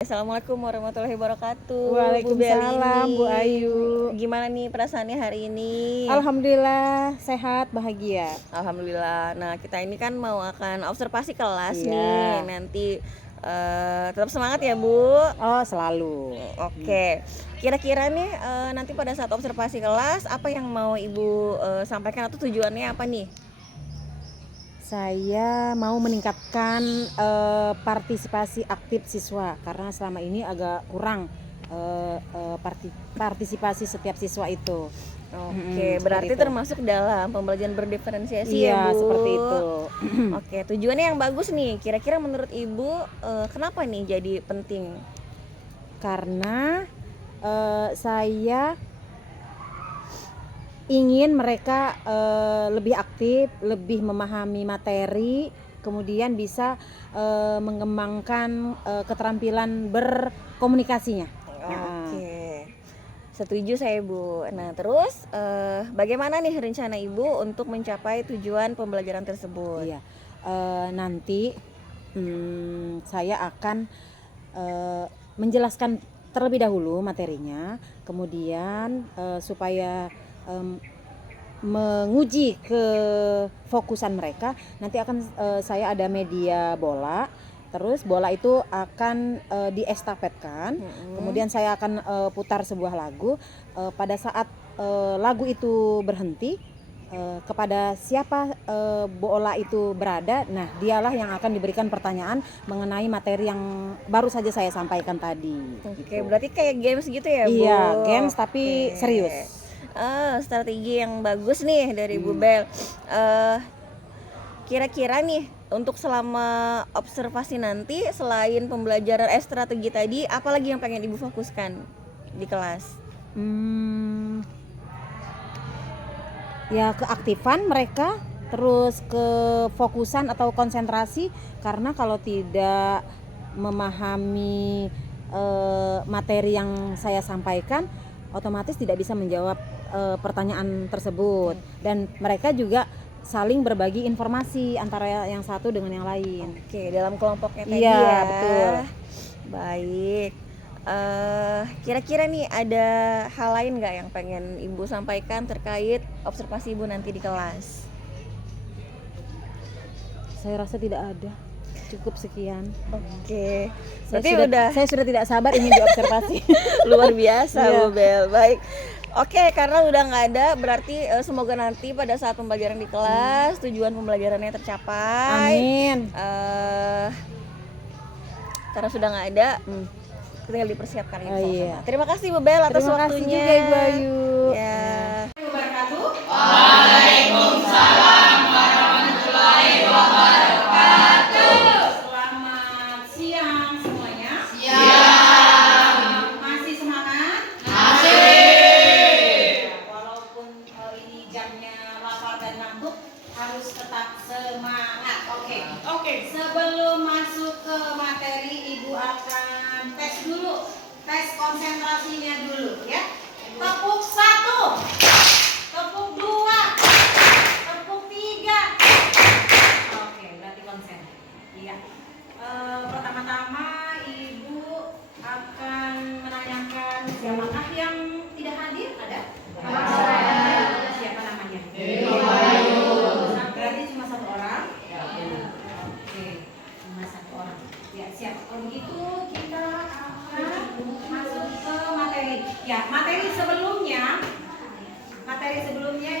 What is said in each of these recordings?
Assalamualaikum warahmatullahi wabarakatuh. Waalaikumsalam, Bu Ayu. Gimana nih perasaannya hari ini? Alhamdulillah sehat, bahagia. Alhamdulillah. Nah, kita ini kan mau akan observasi kelas Iya. nih. Nanti tetap semangat ya, Bu. Oh, selalu. Oke. Kira-kira nih nanti pada saat observasi kelas apa yang mau Ibu sampaikan atau tujuannya apa nih? Saya mau meningkatkan partisipasi aktif siswa karena selama ini agak kurang partisipasi setiap siswa itu. Oke, berarti itu. termasuk dalam pembelajaran berdiferensiasi Iya, ya, Bu? seperti itu. Oke, tujuannya yang bagus nih. Kira-kira menurut Ibu kenapa nih jadi penting? Karena saya ingin mereka lebih aktif, lebih memahami materi, kemudian bisa mengembangkan keterampilan berkomunikasinya. Oke, setuju saya, Bu. Nah, terus bagaimana nih rencana Ibu untuk mencapai tujuan pembelajaran tersebut? Iya, nanti saya akan menjelaskan terlebih dahulu materinya, kemudian supaya menguji kefokusan mereka, nanti akan saya ada media bola. Terus bola itu akan diestafetkan. Kemudian saya akan putar sebuah lagu. Pada saat lagu itu berhenti, kepada siapa bola itu berada, nah dialah yang akan diberikan pertanyaan mengenai materi yang baru saja saya sampaikan tadi. Oke, gitu. berarti kayak games gitu ya, Bu? Iya, games tapi serius. Strategi yang bagus nih dari Bu Bel. Kira-kira nih untuk selama observasi nanti selain pembelajaran strategi tadi, apa lagi yang pengen Ibu fokuskan di kelas? Ya keaktifan mereka, terus kefokusan atau konsentrasi, karena kalau tidak memahami materi yang saya sampaikan, otomatis tidak bisa menjawab pertanyaan tersebut. Dan mereka juga saling berbagi informasi antara yang satu dengan yang lain. Oke, dalam kelompoknya tadi Iya, ya. betul. Baik. Kira-kira nih ada hal lain nggak yang pengen Ibu sampaikan terkait observasi Ibu nanti di kelas? Saya rasa tidak ada. Cukup sekian. Oke. Saya sudah tidak sabar ingin diobservasi. Luar biasa, Iya. Bu Bel. Baik. Oke, karena udah nggak ada, berarti semoga nanti pada saat pembelajaran di kelas tujuan pembelajarannya tercapai. Amin. Karena sudah nggak ada, tinggal dipersiapkan info. Iya. Terima kasih Bu Bel atas Terima kasih waktunya. juga Ibu Ayu. Ya. Waalaikumsalam warahmatullahi wabarakatuh. Selamat siang semuanya. Siang. Masih semangat? Masih. Walaupun ini jamnya lapar dan ngantuk, harus tetap semangat. Oke. Sebelum masuk ke materi, Ibu akan tes dulu, tes konsentrasinya dulu, ya. Tepuk 1, tepuk 2, tepuk 3. Oke, berarti konsen. Iya. Pertama-tama Ibu akan menanyakan siapakah yang tidak hadir? Ada? Siapa namanya? Berarti cuma satu orang? Oke, cuma satu orang. Ya, siap. Kalau begitu kita akan masuk ke materi. Ya, materi sebelumnya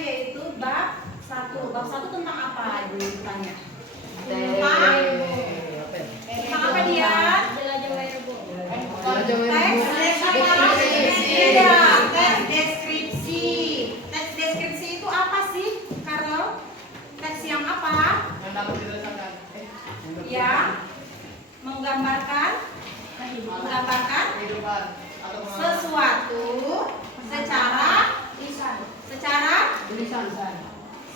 yaitu bab 1. Bab 1 tentang apa, Ibu tanya? Tentang apa dia? Teks deskripsi. Teks deskripsi itu apa sih, Karel? Teks yang apa? Ya, menggambarkan sesuatu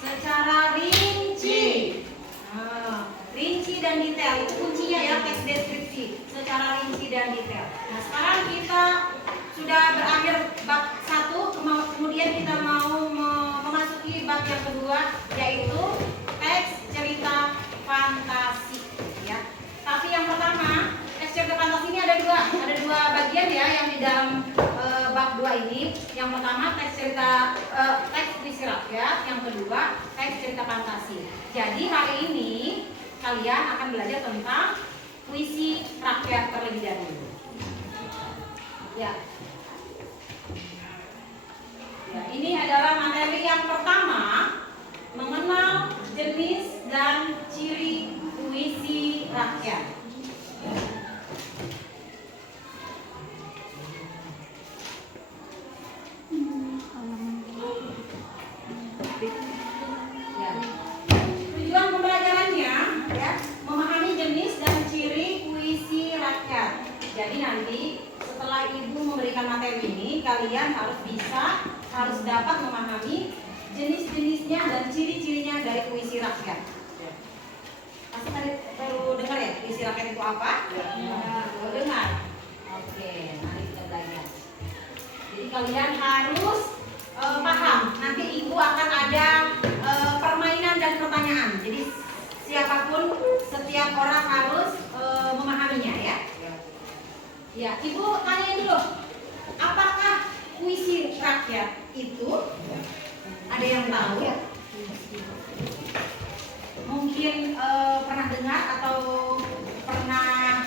secara rinci. Rinci dan detail itu kuncinya ya, teks deskripsi secara rinci dan detail. Nah, sekarang kita sudah berakhir bab 1, kemudian kita mau memasuki bab yang kedua, yaitu teks cerita fantasi, ya. Tapi yang pertama, teks cerita fantasi ini ada dua. kalian ya yang di dalam bab 2 ini. Yang pertama teks cerita teks puisi rakyat, yang kedua teks cerita fantasi. Jadi hari ini kalian akan belajar tentang puisi rakyat terlebih dahulu. Ya. Ya, ini adalah materi yang pertama, mengenal jenis dan ciri puisi rakyat. Ya. Tujuan pembelajarannya ya, memahami jenis dan ciri puisi rakyat. Jadi nanti setelah ibu memberikan materi ini, kalian harus dapat memahami jenis-jenisnya dan ciri-cirinya dari puisi rakyat. Pasti tadi baru dengar ya puisi rakyat itu apa? Baru dengar. Oke, mari kita belajar. Jadi kalian harus paham. Nanti ibu akan ada permainan dan pertanyaan. Jadi siapapun, setiap orang harus memahaminya ya. Ya, ibu tanya dulu. Apakah puisi rakyat itu ada yang tahu? Mungkin pernah dengar atau pernah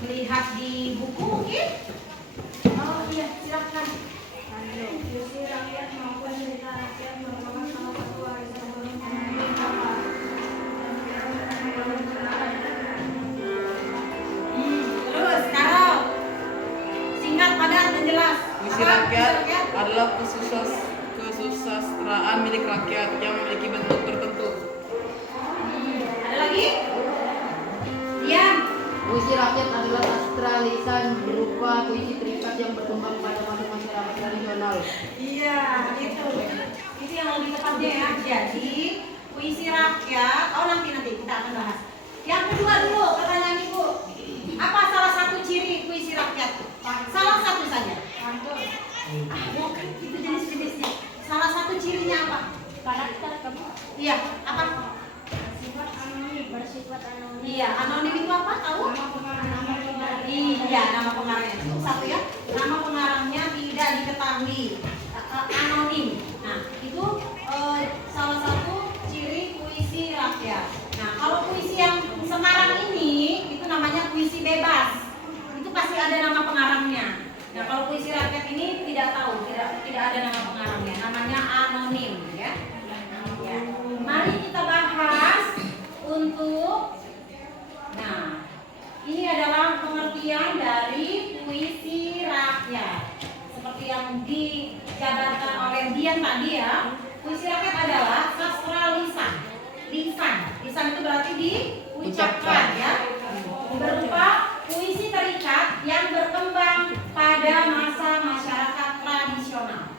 melihat di buku mungkin? Oh iya, silakan. Puisi rakyat maupun cerita rakyat merupakan salah satu warisan budaya. Terus Karol, singkat, padat, dan jelas. Puisi rakyat adalah kesusastraan milik rakyat yang memiliki bentuk tertentu. Ada lagi? Dian. Puisi rakyat adalah sastra lisan berupa puisi terikat yang berkembang pada masa masyarakat tradisional. Iya, itu yang lebih tepatnya ya. Jadi puisi rakyat, nanti kita akan bahas. Yang kedua dulu pertanyaan ibu, apa salah satu ciri puisi rakyat? Salah satu saja. Bukan, itu jenis-jenisnya. Salah satu cirinya apa? Karakter kamu Iya, apa? bersifat anonim. Iya, anonim itu apa? Tahu? Iya, nama pengarangnya itu satu ya. Nama pengarangnya tidak diketahui, anonim. Nah, itu salah satu ciri puisi rakyat. Nah, kalau puisi yang sekarang ini itu namanya puisi bebas. Itu pasti ada nama pengarangnya. Nah, kalau puisi rakyat ini tidak tahu, tidak ada nama pengarangnya. Namanya anonim, ya. Ya. Mari kita bahas untuk. Nah, ini adalah pengertian dari puisi rakyat. Seperti yang dijabarkan oleh Dian tadi ya. Puisi rakyat adalah sastra lisan. Lisan itu berarti diucapkan ya. Berupa puisi terikat yang berkembang pada masa masyarakat tradisional.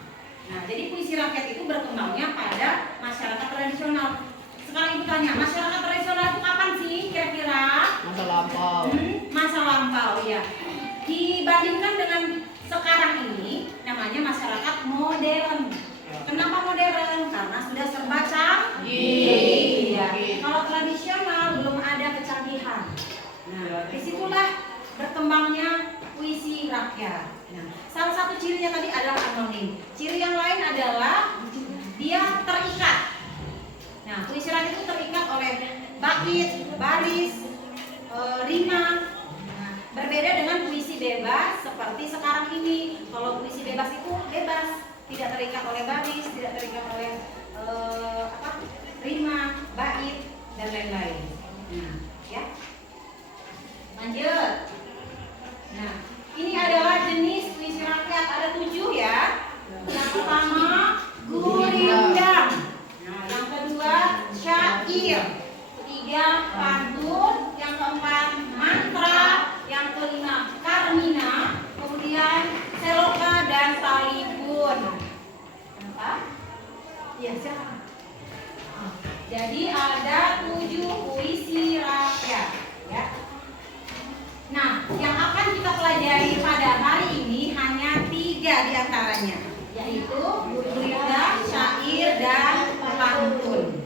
Nah, jadi puisi rakyat itu berkembangnya pada masyarakat tradisional. Sekarang ibu tanya, masyarakat tradisional itu kapan sih kira-kira? Masa lampau. Masa lampau ya. Dibandingkan dengan sekarang ini namanya masyarakat modern. Kenapa modern? Karena sudah serba canggih. Iya. Kalau tradisional belum ada kecanggihan. Nah, disitulah berkembangnya puisi rakyat. Nah, salah satu cirinya tadi adalah anonim. Ciri yang lain adalah dia terikat. Nah, puisi rakyat itu terikat oleh bait, baris, rima. Nah, berbeda dengan puisi bebas seperti sekarang ini. Kalau puisi bebas itu bebas, tidak terikat oleh baris, tidak terikat oleh rima, bait, dan lain-lain. Nah, ya. Lanjut. Nah, ini adalah jenis puisi rakyat, ada 7 ya. Yang pertama gurindam. Nah, yang kedua syair. Ketiga pantun. Yang keempat mantra. Yang kelima karmina. Kemudian seloka dan salibun. Kenapa? Iya, silakan. Jadi ada 7 puisi rakyat ya. Nah, yang akan kita pelajari pada hari ini hanya 3 diantaranya, yaitu gurindam, syair, dan pantun.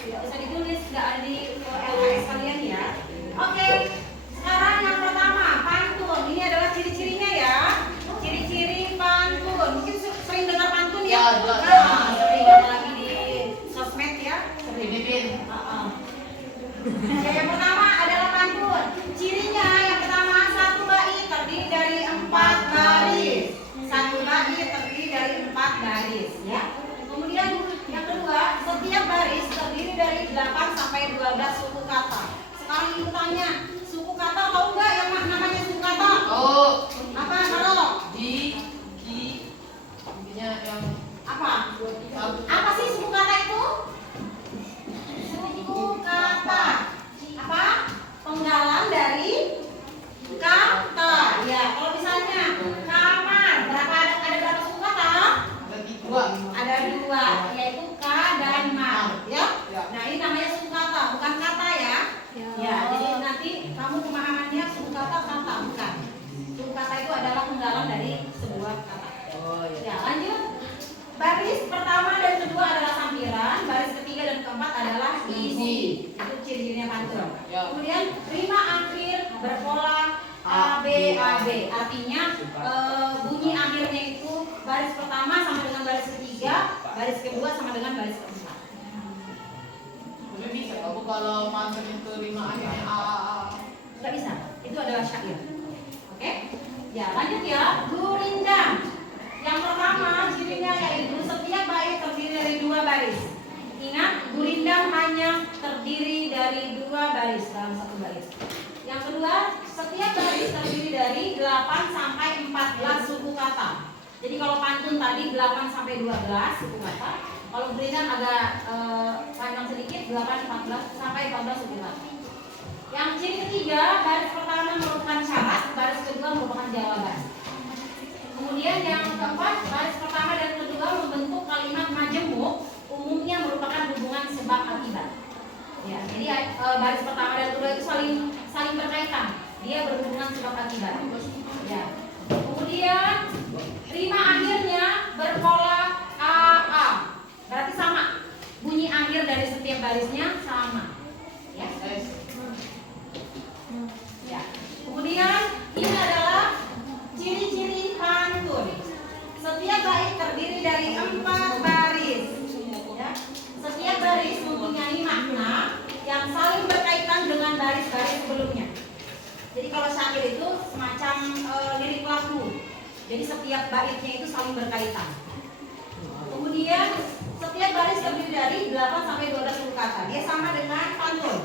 Tidak usah ditulis, tidak ada di LKS kalian ya. Oke, Ini Bin. Ya, yang pertama adalah pantun. Cirinya yang pertama satu bait terdiri dari 4 baris. Satu bait terdiri dari 4 baris, ya. Kemudian yang kedua, setiap baris terdiri dari 8 sampai 12 suku kata. Sekarang ibu tanya, suku kata tahu nggak yang namanya suku kata? Oh, Apa kalau? di, ki, intinya yang Apa? Apa sih suku kata itu? Suku kata. Apa? Penggalan dari kata. Ya, kalau misalnya kamar, ada berapa suku kata? ada dua. Ada 2, yaitu ka dan ma, ya. Nah, ini namanya suku kata, bukan kata ya. Ya, jadi nanti kamu pemahamannya suku kata bukan. Suku kata itu adalah penggalan dari sebuah kata. Oh iya. Ya, lanjut. Baris pertama dan kedua adalah sampiran, baris ketiga dan keempat adalah isi. Itu ciri-cirinya pantun. Ya. Kemudian rima akhir berpola A B A B. Artinya bunyi akhirnya itu baris pertama sama dengan baris ketiga, baris kedua sama dengan baris keempat. Udah bisa kamu kalau pantun itu 5 akhirnya A. Nggak bisa. Itu adalah syair. Oke? Ya, lanjut ya. Gurindam. Yang pertama cirinya yaitu setiap bait terdiri dari 2 baris. Ingat, gurindam hanya terdiri dari 2 baris dalam satu baris. Yang kedua, setiap baris terdiri dari 8 sampai 14 suku kata. Jadi kalau pantun tadi 8 sampai 12 suku kata, kalau gurindam agak panjang sedikit 8 14 sampai 14 suku kata. Yang ciri ketiga, baris pertama merupakan syarat, baris kedua merupakan jawaban. Kemudian yang keempat, baris pertama dan kedua membentuk kalimat majemuk, umumnya merupakan hubungan sebab akibat. Ya, jadi baris pertama dan kedua itu saling berkaitan. Dia berhubungan sebab akibat. Ya. Kemudian rima akhirnya berpola AA. Berarti sama. Bunyi akhir dari setiap barisnya sama. Ya. Ya. Kemudian ini adalah ciri-ciri pantun. Setiap bait terdiri dari 4 baris. Ya. Setiap baris mempunyai makna yang saling berkaitan dengan baris-baris sebelumnya. Jadi kalau syair itu semacam lirik lagu. Jadi setiap baitnya itu saling berkaitan. Kemudian setiap baris terdiri dari 8 sampai 12 suku kata. Dia sama dengan pantun.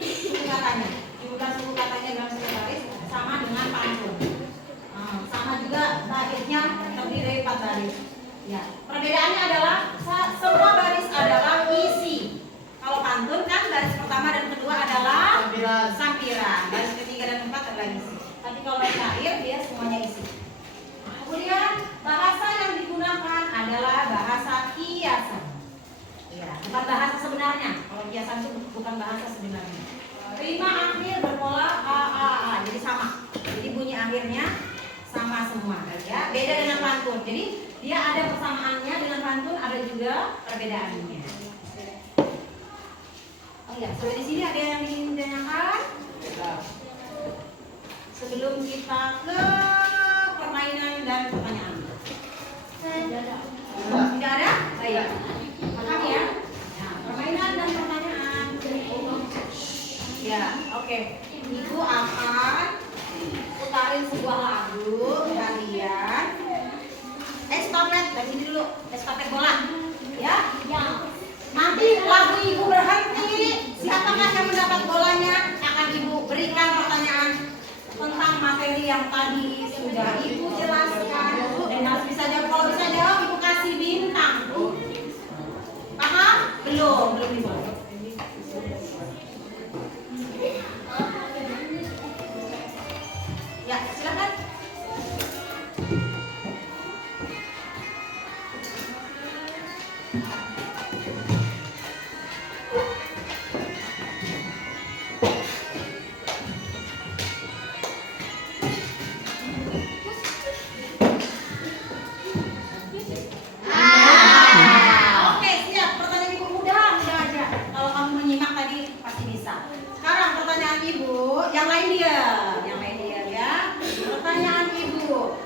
Suku katanya. Jumlah suku katanya dalam satu baris sama dengan pantun. Sama juga baitnya terdiri dari 4 baris. Ya, perbedaannya adalah semua baris adalah isi. Kalau pantun kan baris pertama dan kedua adalah sampiran, baris ketiga dan keempat adalah isi. Tapi kalau syair dia semuanya isi. Kemudian bahasa yang digunakan adalah bahasa kiasan. Ya, bukan bahasa sebenarnya. Kalau kiasan itu bukan bahasa sebenarnya. Rima akhir berpola A, jadi sama. Jadi bunyi akhirnya sama semua, ya. Beda dengan pantun. Jadi dia ada persamaannya dengan pantun, ada juga perbedaannya. Oh ya, sampai di sini ada yang ingin ditanyakan? Sebelum kita ke permainan dan pertanyaan. Tidak ada? Baik. Paham ya? Nah, permainan dan pertanyaan. Ya, oke. Ibu akan putarin sebuah lagu kalian. Estafet dari sini dulu, estafet bola. Ya? Ya. Nanti lagu ibu berhenti. Siapakah yang mendapat bolanya akan ibu berikan pertanyaan tentang materi yang tadi sudah ibu jelaskan dan harus bisa jawab. Kalau bisa jawab ibu kasih bintang. Paham? Belum ibu. Ya, silakan. Oke, siap. Pertanyaan ibu mudah aja. Kalau kamu menyimak tadi pasti bisa. Sekarang pertanyaan ibu, yang lain diam ya. Pertanyaan ibu.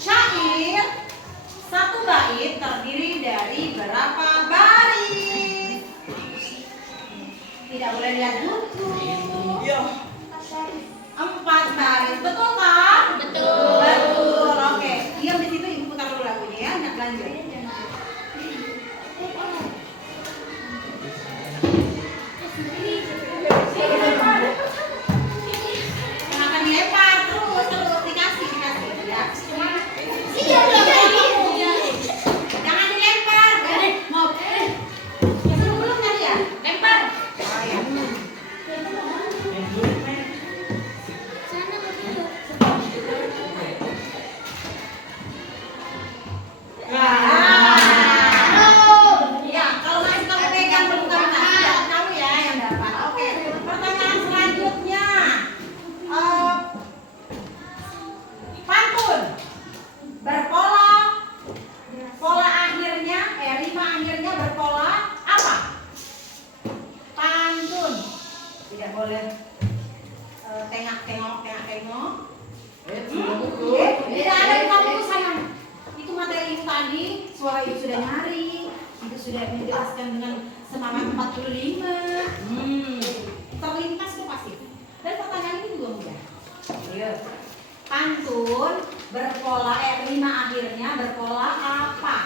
Syair satu bait terdiri dari berapa baris? Tidak boleh lihat buku. 4 baris, betul kan? Betul. Betul. Oke, diam di situ, ibu putar dulu lagunya ya. Nak lanjut. Jangan dilempar terus dikasih ya. Jangan dilempar. Belum tadi ya? Lempar. Oh ya. Ya, kalau masih kamu pegang belum kamu kasih, kamu ya yang dapat. Oke, pertanyaan selanjutnya. Pantun berpola, pola akhirnya, rima akhirnya berpola apa? Pantun. Tidak boleh tengok-tengok. Tidak ada di kamu sayang. Itu materi itu tadi, suara itu sudah nyari, itu sudah menjelaskan dengan semangat 45. Terlintas itu pasti. Dan pertanyaan ini juga mudah. Ayo. Pantun berpola rima akhirnya berpola apa?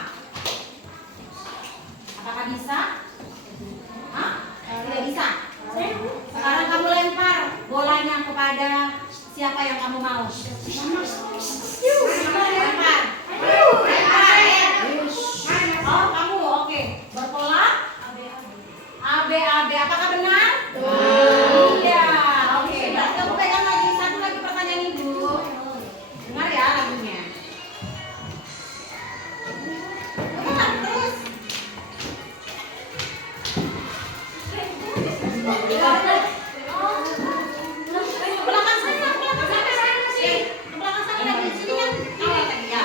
Apakah bisa? Hah? Tidak bisa. Sekarang kamu lempar bolanya kepada siapa yang kamu mau. Lempar. Oh, kamu oke. Berpola AB. Apakah benar? Iya. Oke. Berarti kamu pegang lagi satu lagi pertanyaan ibu. Dengar ya lagunya. Dengar terus. Belakang sana. Ke belakang sana lagi sini kan. Oh, tadi ya.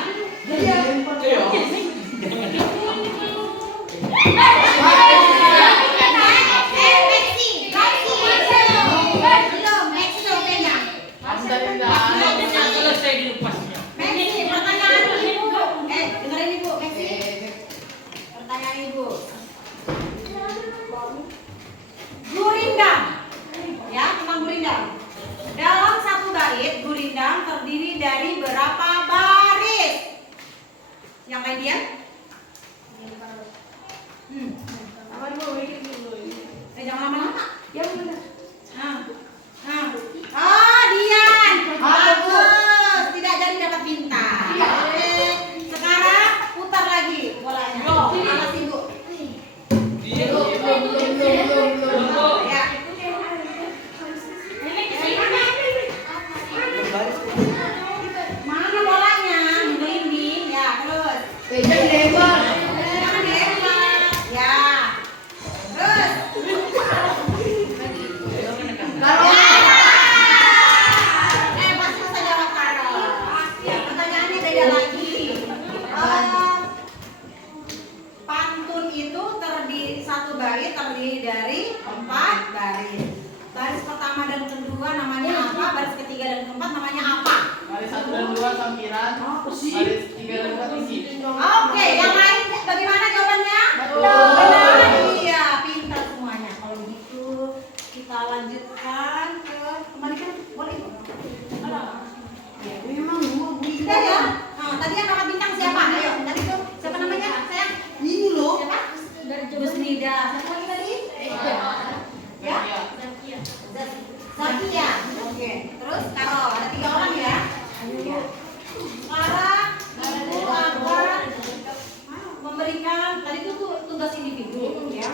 Gurindam. Ya, tentang gurindam. Dalam satu bait, gurindam terdiri dari berapa baris? Yang lain diam? Jangan lama-lama. Ya benar. Dian. Bagus. Tidak jadi dapat bintang. Oke. Sekarang putar lagi bolanya. Awas ibu. Ya. Mana bolanya? Membimbing. Ya, terus. Pegang lebar. Jangan dilempar. Ya. Terus. Pasti bisa jawab Karol. Ya, pertanyaannya beda lagi. Pantun itu terdiri satu bait terdiri dari 4 baris. Baris pertama dan kedua namanya apa? Baris ketiga dan keempat namanya apa? Baris 1 dan 2 sampiran. Baris 3 dan 4 isi. Oke, yang lain bagaimana jawabannya? Benar. Iya, pintar semuanya. Kalau begitu kita lanjutkan ke kembalikan boleh. Ya, memang sudah ya. Nah, tadi yang dapat bintang siapa? Ayo, tadi tuh siapa namanya? Sayang. Ini loh. Siapa? Gusnida. Siapa lagi tadi? Ya? Zakia. Oke. Terus Karol. Ada 3 orang ya. Sekarang ibu akan memberikan tadi itu tuh tugas individu ya.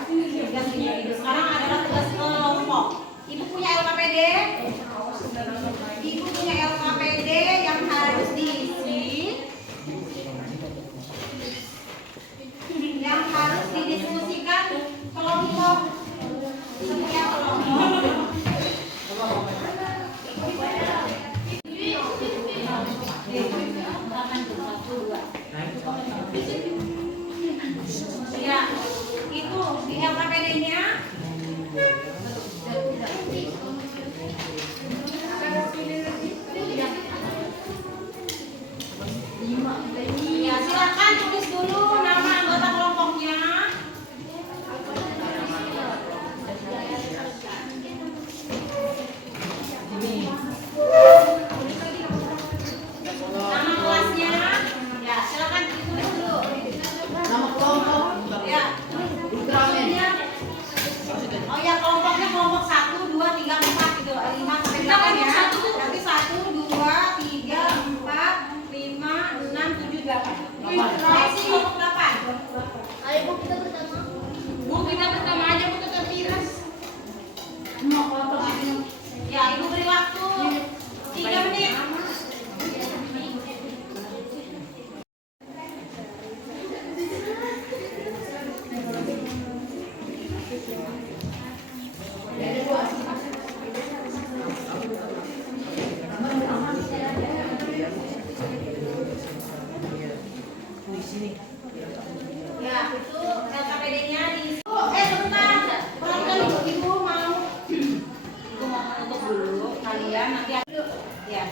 Ya, itu LKPD-nya diisi. Sebentar. Barangkali ibu mau ibu mau menutup dulu kalian nanti aku ya.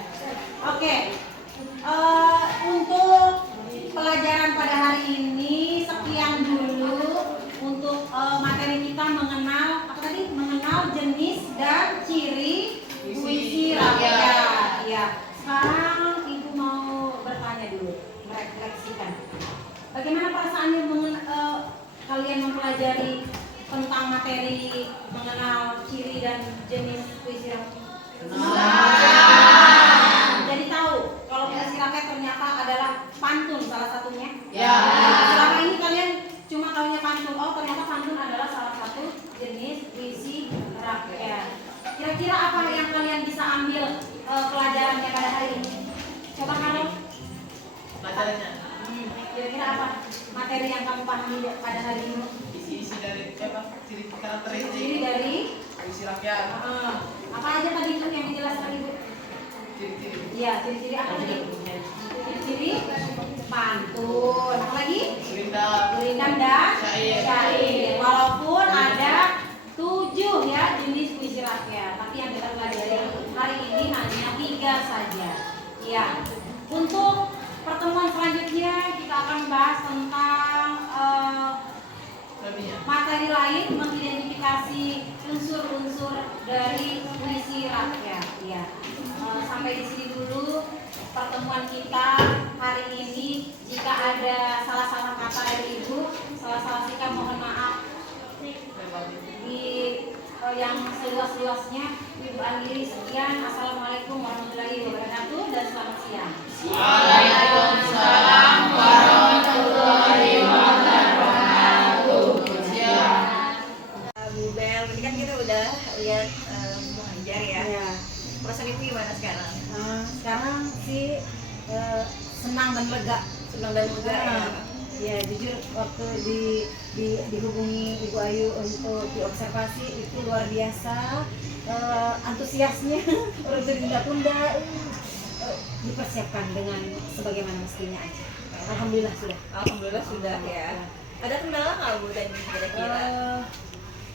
Oke. Untuk pelajaran pada hari ini sekian dulu untuk materi kita mengenal apa tadi? Mengenal jenis dan ciri puisi rakyat. Ya. Sekarang ibu mau bertanya dulu, merefleksikan. Bagaimana perasaannya kalian mempelajari tentang materi mengenal ciri dan jenis puisi rakyat? Jadi tahu kalau puisi rakyat ternyata adalah pantun salah satunya. Ya. Selama ini kalian cuma tahunya pantun. Oh, ternyata pantun adalah salah satu jenis puisi rakyat. Kira-kira apa yang kalian bisa ambil pelajarannya pada hari ini? Coba kalau Pelajarannya kira-kira apa materi yang kamu pahami pada hari ini? isi dari apa? Ciri karakteristik Ciri dari puisi rakyat. apa aja tadi itu yang dijelaskan ibu? Ciri-ciri. Iya, ciri-ciri apa tadi? Ciri-ciri pantun. Apa lagi? Gurindam dan syair. Walaupun ada 7 ya jenis puisi rakyat, tapi yang kita pelajari hari ini hanya 3 saja. Ya. Untuk pertemuan selanjutnya kita akan bahas tentang materi lain mengidentifikasi unsur-unsur dari puisi rakyat. Ya. Sampai di sini dulu pertemuan kita hari ini. Jika ada salah-salah kata dari ibu, salah-salah sikap mohon maaf. Di yang seluas-luasnya ibu akhiri sekian. Assalamualaikum warahmatullahi wabarakatuh dan selamat siang. Waalaikumsalam warahmatullahi wabarakatuh. Bu Bel, tadi kan kita udah lihat mengajar ya. Ya. Perasaan ibu gimana sekarang? Sekarang sih senang dan lega. Senang dan lega ya. Ya jujur waktu dihubungi Ibu Ayu untuk diobservasi itu luar biasa, antusiasnya untuk tunda-tunda dipersiapkan dengan sebagaimana mestinya aja. Alhamdulillah sudah. Alhamdulillah sudah ya. Ada kendala nggak Bu tadi kira-kira?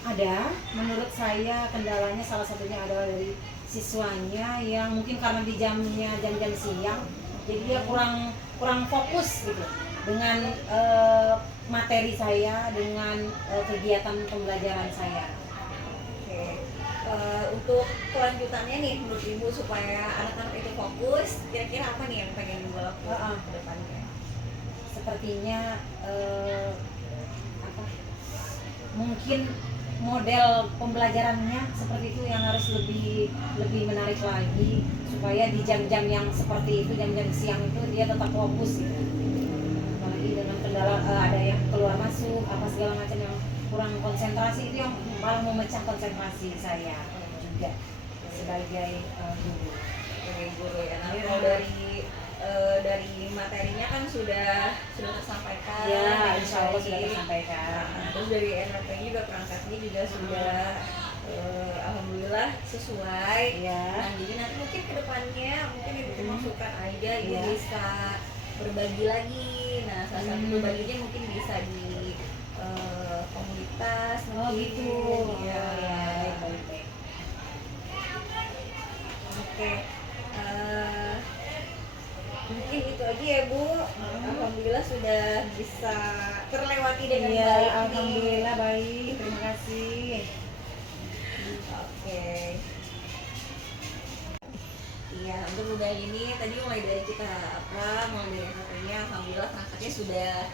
Ada, menurut saya kendalanya salah satunya adalah dari siswanya yang mungkin karena di jam-jam siang, jadi dia kurang fokus gitu dengan materi saya, dengan kegiatan pembelajaran saya. Oke. Untuk kelanjutannya nih menurut ibu supaya anak-anak itu fokus, kira-kira apa nih yang pengen ibu lakukan ke depannya? Sepertinya mungkin model pembelajarannya seperti itu yang harus lebih menarik lagi supaya di jam-jam yang seperti itu, jam-jam siang itu dia tetap fokus gitu. Apalagi dengan kendala ada yang keluar masuk apa segala macam yang kurang konsentrasi, itu yang malah memecah konsentrasi saya juga sebagai guru. Sebagai guru ya. Nanti kalau dari materinya kan sudah tersampaikan. Ya, insya Allah sudah tersampaikan. Nah, terus dari NLP juga perangkatnya juga sudah alhamdulillah sesuai. Ya. Nah, jadi nanti mungkin kedepannya mungkin ibu masukkan aja, ibu Ya. bisa berbagi lagi. Nah, salah satu berbaginya mungkin bisa di komunitas. Oh mungkin. gitu. Ya. Baik. Oke. Mungkin itu aja ya Bu. Alhamdulillah sudah bisa terlewati dengan Iya, baik nih. alhamdulillah baik. Terima kasih. Oke. Iya, untuk budaya ini tadi mulai dari kita mulai dari katanya, alhamdulillah perangkatnya sudah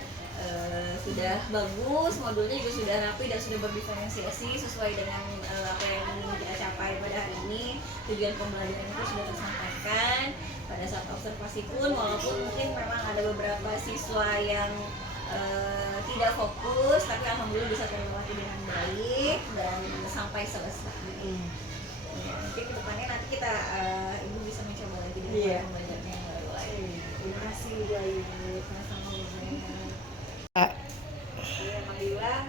bagus, modulnya juga sudah rapi dan sudah berdiferensiasi sesuai dengan apa yang ingin kita capai pada hari ini. Tujuan pembelajaran itu sudah tersampaikan pada saat observasi pun, walaupun mungkin memang ada beberapa siswa yang tidak fokus, tapi alhamdulillah bisa terlewati dengan baik dan sampai selesai. Ya, mungkin kedepannya nanti kita ibu bisa mencoba lagi dengan pembelajaran yang baru lagi. Terima kasih Bu Ayu. Sama-sama Bu. Ya, alhamdulillah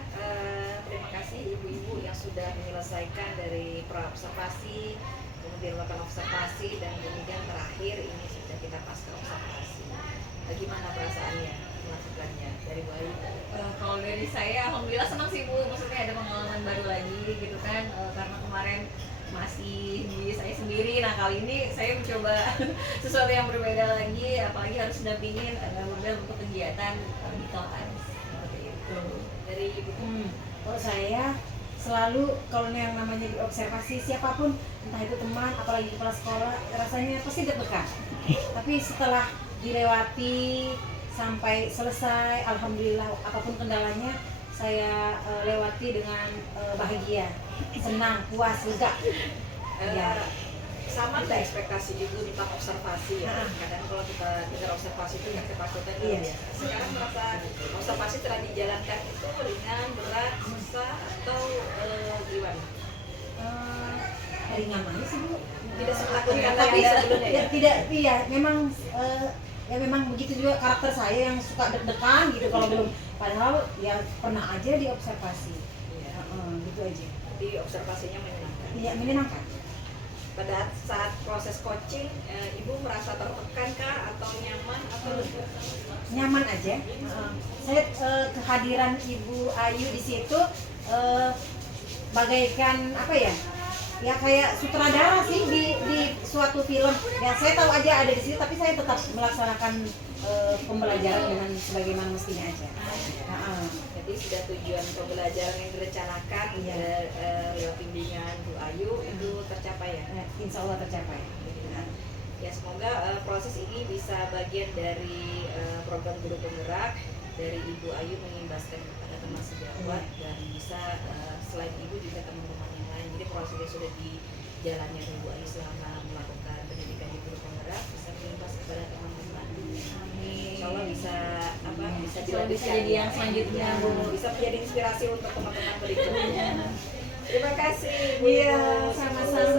terima kasih ibu-ibu yang sudah sudah menyelesaikan dari pra observasi, kemudian melakukan observasi, dan kemudian terakhir ini sudah kita pasca observasi. Bagaimana perasaannya melakukannya dari Bu Ayu? Kalau dari saya alhamdulillah senang sih Bu, maksudnya ada pengalaman baru lagi gitu kan, karena kemarin masih di saya sendiri. Nah kali ini saya mencoba sesuatu yang berbeda lagi, apalagi harus dampingin model untuk kegiatan di kelas seperti itu. Dari Ibu? Kalau saya selalu kalau yang namanya diobservasi siapapun, entah itu teman apalagi kepala sekolah, rasanya pasti deg-degan. Tapi setelah dilewati sampai selesai, alhamdulillah apapun kendalanya saya lewati dengan bahagia, senang, puas, lega. Ya. Sama nggak ekspektasi Ibu tentang observasi ya? Kadang kalau kita dengar observasi itu kan ketakutan Iya. biasa. Sekarang merasa observasi telah dijalankan itu ringan, berat, susah, atau gimana? Ringan aja sih Bu. Tidak setakutkan Tapi lagi sebelumnya ya? tidak, iya memang ya memang begitu juga karakter saya yang suka deg-degan gitu kalau belum, padahal ya pernah aja diobservasi. Iya. Gitu aja. Jadi observasinya menyenangkan. Iya, menyenangkan. Pada saat proses coaching, Ibu merasa tertekan kah atau nyaman atau Nyaman aja. Saya kehadiran Ibu Ayu di situ bagaikan apa ya? Ya kayak sutradara sih di suatu film. Ya saya tahu aja ada di situ, tapi saya tetap melaksanakan pembelajaran dengan sebagaimana mestinya aja. Jadi sudah tujuan pembelajaran yang direncanakan lewat bimbingan Bu Ayu itu tercapai ya? Insya Allah tercapai. Ya semoga proses ini bisa bagian dari program guru penggerak dari Ibu Ayu mengimbaskan kepada teman sejawat dan bisa selain Ibu juga teman-teman yang lain. Jadi prosesnya sudah dijalani oleh Ibu Ayu selama melakukan pendidikan di guru penggerak bisa mengimbas kepada teman-teman. Insya Allah bisa bisa dilanjutkan jadi yang selanjutnya Bu. bisa menjadi inspirasi untuk teman-teman berikutnya. Terima kasih Bu. Iya, sama-sama.